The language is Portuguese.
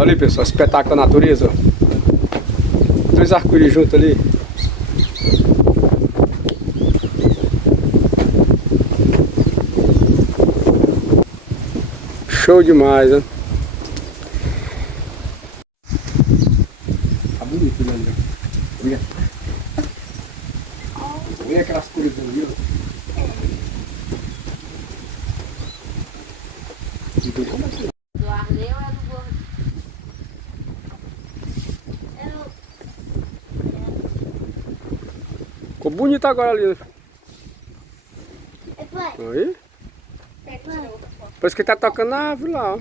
Olha ali, pessoal, espetáculo da natureza, ó. Dois arco-íris juntos ali. Show demais, né? Tá bonito, né, André? Olha. Olha aquelas cores ali, ó. Do Arleu é do gordo. Ficou bonito agora ali. Aí. Parece que tá tocando na árvore lá, ó.